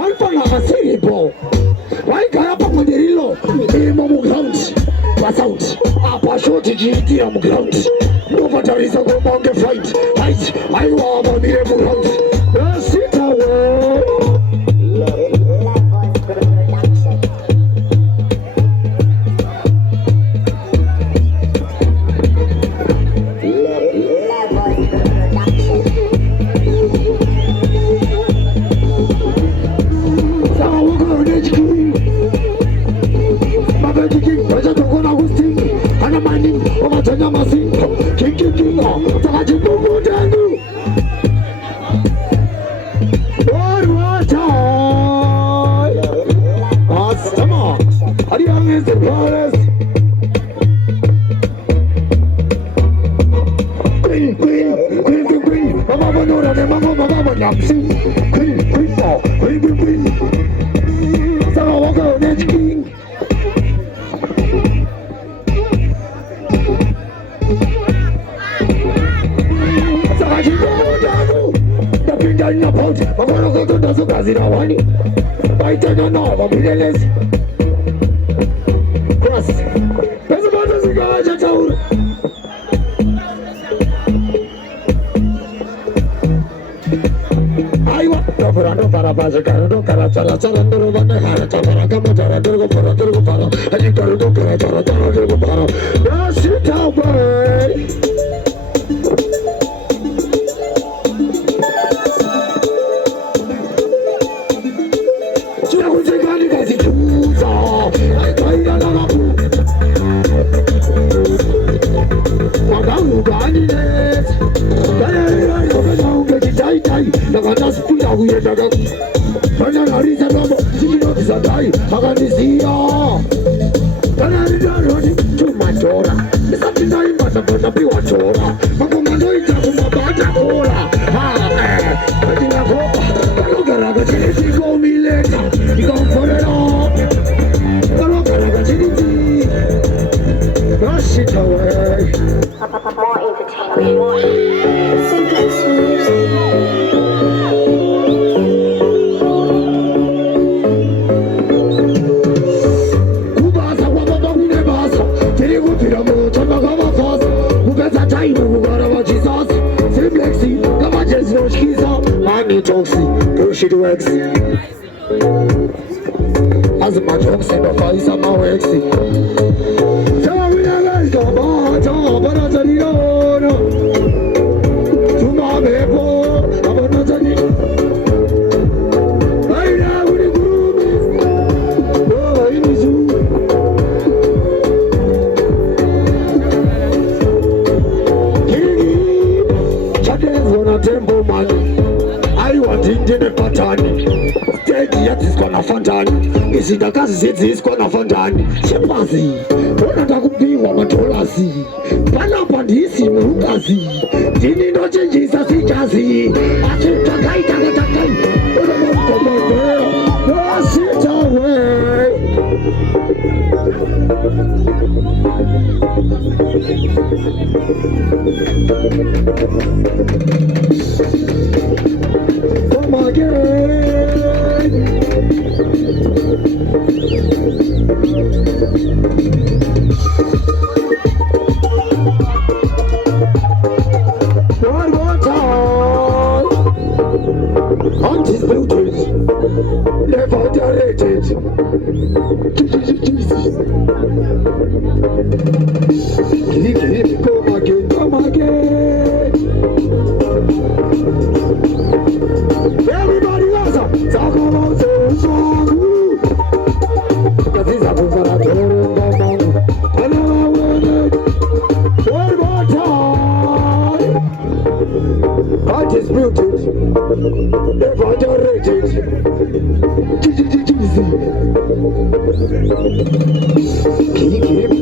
walifanya kasiripo waikaya pamojerilo ilimo mugaundi pasauti apa shoti jiitira mugaundi nopatarisa komange fight haiti aiwavamire mugaundi asitawe Zindakazi zidziswa nafandani chimbazi unataka kupigwa matolasi panapa ndisi murukazi dini ndochenjisa sijazi achitakaitakatai unamakomagera asitawe komagera Undisputed, never underrated. Come again, come again. Everybody else, talk about the song. Cause it's a good one, I told him, and I want it. One more time. Undisputed, never underrated.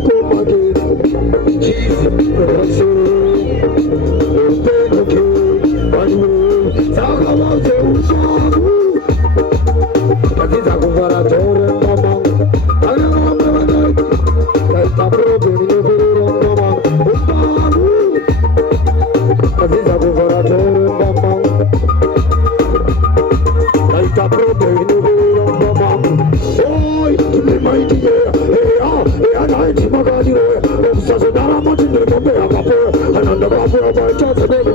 Come again. Jesus. Talk about the song. Cause it's a good one, I told him, and I want it. Cause it's a problem, you know, cause it's a good one, I told him, like a problem, you know. Just not much in the Mumbai, I'm a poor, and on the Baba, just a big